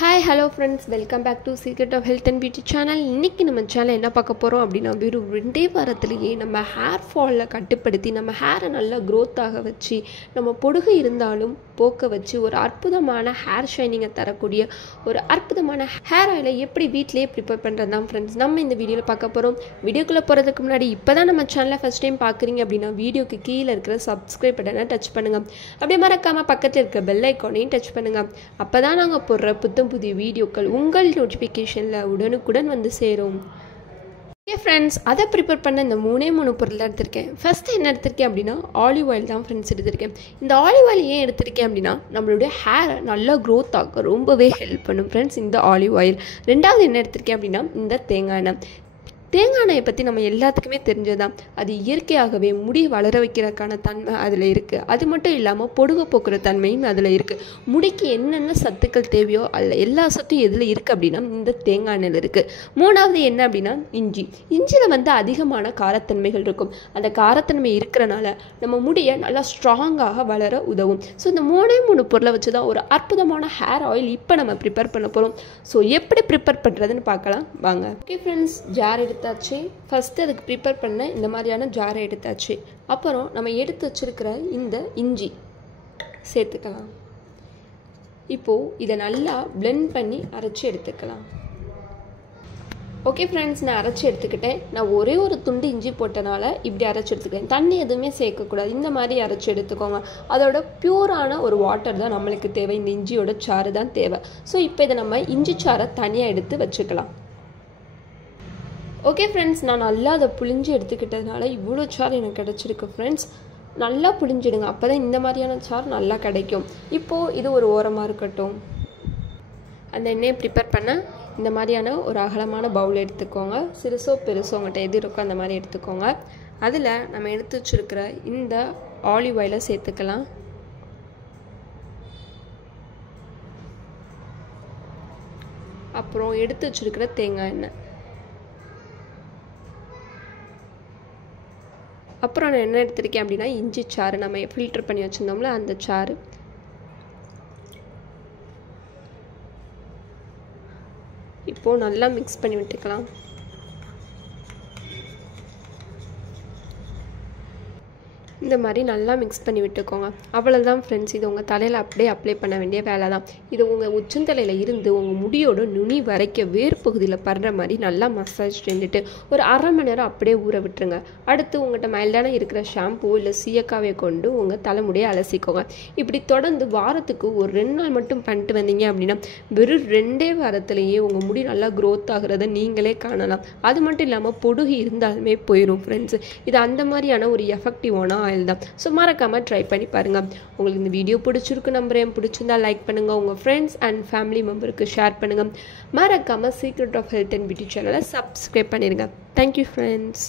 Hi hello friends, welcome back to secret of health and beauty channel. இன்றைக்கி நம்ம channel என்ன பார்க்க போகிறோம் அப்படின்னா, வெறும் 2 வாரத்துலேயே நம்ம ஹேர் ஃபாலில் கட்டுப்படுத்தி நம்ம ஹேரை நல்லா க்ரோத் ஆக வச்சு நம்ம பொடுகு இருந்தாலும் போக்க வச்சு ஒரு அற்புதமான ஹேர் ஷைனிங்கை தரக்கூடிய ஒரு அற்புதமான ஹேர் ஆயிலை எப்படி வீட்டிலேயே ப்ரிப்பேர் பண்ணுறது தான் ஃப்ரெண்ட்ஸ் நம்ம இந்த வீடியோவில் பார்க்க போகிறோம். வீடியோக்குள்ளே போகிறதுக்கு முன்னாடி இப்போ தான் நம்ம சேனலை ஃபஸ்ட் டைம் பார்க்குறீங்க அப்படின்னா வீடியோக்கு கீழே இருக்கிற சப்ஸ்கிரைப் பட்டனை டச் பண்ணுங்கள். அப்படியே மறக்காமல் பக்கத்தில் இருக்க பெல் ஐக்கானையும் டச் பண்ணுங்கள். அப்போ தான் நாங்கள் போடுற புதிய வீடியோக்கள் உங்கள் நோட்டிஃபிகேஷனில் உடனுக்குடன் வந்து சேரும். ஓகே ஃப்ரெண்ட்ஸ், அதை ப்ரிப்பேர் பண்ண இந்த 3 பொருள் எடுத்திருக்கேன். ஃபஸ்ட்டு என்ன எடுத்திருக்கேன் அப்படின்னா ஆலிவ் ஆயில் தான் ஃப்ரெண்ட்ஸ் எடுத்திருக்கேன். இந்த ஆலிவ் ஆயில் ஏன் எடுத்திருக்கேன் அப்படின்னா நம்மளுடைய ஹேரை நல்லா க்ரோத் ஆக ரொம்பவே ஹெல்ப் பண்ணும் ஃப்ரெண்ட்ஸ் இந்த ஆலிவ் ஆயில். ரெண்டாவது என்ன எடுத்திருக்கேன் அப்படின்னா இந்த தேங்காய் எண்ணெய். தேங்காய் எண்ணெயை பற்றி நம்ம எல்லாத்துக்குமே தெரிஞ்சதுதான். அது இயற்கையாகவே முடி வளர வைக்கிறதுக்கான தன்மை அதில் இருக்குது. அது மட்டும் இல்லாமல் பொடுகு போக்குற தன்மையும் அதில் இருக்குது. முடிக்கு என்னென்ன சத்துக்கள் தேவையோ அதில் எல்லா சத்தும் எதில் இருக்குது அப்படின்னா இந்த தேங்காய் எண்ணெயில் இருக்குது. மூணாவது என்ன அப்படின்னா இஞ்சியில் அதிகமான காரத்தன்மைகள் இருக்கும். அந்த காரத்தன்மை இருக்கிறனால நம்ம முடியை நல்லா ஸ்ட்ராங்காக வளர உதவும். ஸோ இந்த 3 பொருளை வச்சு தான் ஒரு அற்புதமான ஹேர் ஆயில் இப்போ நம்ம ப்ரிப்பேர் பண்ண போகிறோம். ஸோ எப்படி ப்ரிப்பேர் பண்ணுறதுன்னு பார்க்கலாம் வாங்க. ஓகே ஃப்ரெண்ட்ஸ், ஜார் எடுத்தாச்சு. ஃபஸ்ட்டு அதுக்கு ப்ரிப்பேர் பண்ண இந்த மாதிரியான ஜாரை எடுத்தாச்சு. அப்புறம் நம்ம எடுத்து வச்சிருக்கிற இந்த இஞ்சி சேர்த்துக்கலாம். இப்போது இதை நல்லா பிளெண்ட் பண்ணி அரைச்சி எடுத்துக்கலாம். ஓகே ஃப்ரெண்ட்ஸ், நான் அரைச்சி எடுத்துக்கிட்டேன். நான் ஒரே ஒரு துண்டு இஞ்சி போட்டனால இப்படி அரைச்சி எடுத்துக்கிறேன். தண்ணி எதுவுமே சேர்க்கக்கூடாது. இந்த மாதிரி அரைச்சி எடுத்துக்கோங்க. அதோட பியூரான ஒரு வாட்டர் தான் நம்மளுக்கு தேவை. இந்த இஞ்சியோட சாறு தான் தேவை. ஸோ இப்போ இதை நம்ம இஞ்சி சாறை தனியாக எடுத்து வச்சுக்கலாம். ஓகே ஃப்ரெண்ட்ஸ், நான் நல்லா அதை புளிஞ்சு எடுத்துக்கிட்டதுனால இவ்வளோ சாறு எனக்கு கிடச்சிருக்கு ஃப்ரெண்ட்ஸ். நல்லா புளிஞ்சிடுங்க, அப்போ தான் இந்த மாதிரியான சாறு நல்லா கிடைக்கும். இப்போது இது ஒரு ஓரமாக இருக்கட்டும். அந்த எண்ணெயை ப்ரிப்பேர் பண்ண இந்த மாதிரியான ஒரு அகலமான பவுல் எடுத்துக்கோங்க. சிறுசோ பெருசோ உங்கள்கிட்ட எது இருக்கோ அந்த மாதிரி எடுத்துக்கோங்க. அதில் நம்ம எடுத்து வச்சுருக்கிற இந்த ஆலிவ் ஆயிலை சேர்த்துக்கலாம். அப்புறம் எடுத்து வச்சுருக்கிற தேங்காய் எண்ணெய். அப்புறம் நான் என்ன எடுத்திருக்கேன் அப்படின்னா இஞ்சி சாறு, நம்ம ஃபில்டர் பண்ணி வச்சுருந்தோம்ல அந்த சாறு. இப்போது நல்லா மிக்ஸ் பண்ணி விட்டுக்கலாம். இந்த மாதிரி நல்லா மிக்ஸ் பண்ணி விட்டுக்கோங்க. அவ்வளோதான் ஃப்ரெண்ட்ஸ், இது உங்கள் தலையில் அப்படியே அப்ளை பண்ண வேண்டிய வேலை தான். இது உங்கள் உச்சந்தலையில் இருந்து உங்கள் முடியோட நுனி வரைக்க வேர் பகுதியில் படுற மாதிரி நல்லா மசாஜ் செஞ்சுட்டு ஒரு அரை மணி நேரம் அப்படியே ஊற விட்டுருங்க. அடுத்து உங்கள்கிட்ட மைல்டான இருக்கிற ஷாம்பூ இல்லை சீயக்காவை கொண்டு உங்கள் தலைமுடியை அலசிக்கோங்க. இப்படி தொடர்ந்து வாரத்துக்கு ஒரு 2 நாள் மட்டும் பண்ணிட்டு வந்தீங்க அப்படின்னா வெறும் 2 வாரத்துலேயே உங்கள் முடி நல்லா க்ரோத் ஆகிறத நீங்களே காணலாம். அது மட்டும் இல்லாமல் பொடுகு இருந்தாலுமே போயிடும் ஃப்ரெண்ட்ஸ். இது அந்த மாதிரியான ஒரு எஃபெக்டிவான ஆயில் தான். ஸோ மறக்காமல் ட்ரை பண்ணி பாருங்கள். உங்களுக்கு இந்த வீடியோ பிடிச்சிருக்கு நம்புறேன். பிடிச்சிருந்தா லைக் பண்ணுங்கள். உங்கள் ஃப்ரெண்ட்ஸ் அண்ட் ஃபேமிலி மெம்பருக்கு ஷேர் பண்ணுங்கள். மறக்காமல் secret of health and beauty சேனலை சப்ஸ்கிரைப் பண்ணிடுங்க. Thank you friends.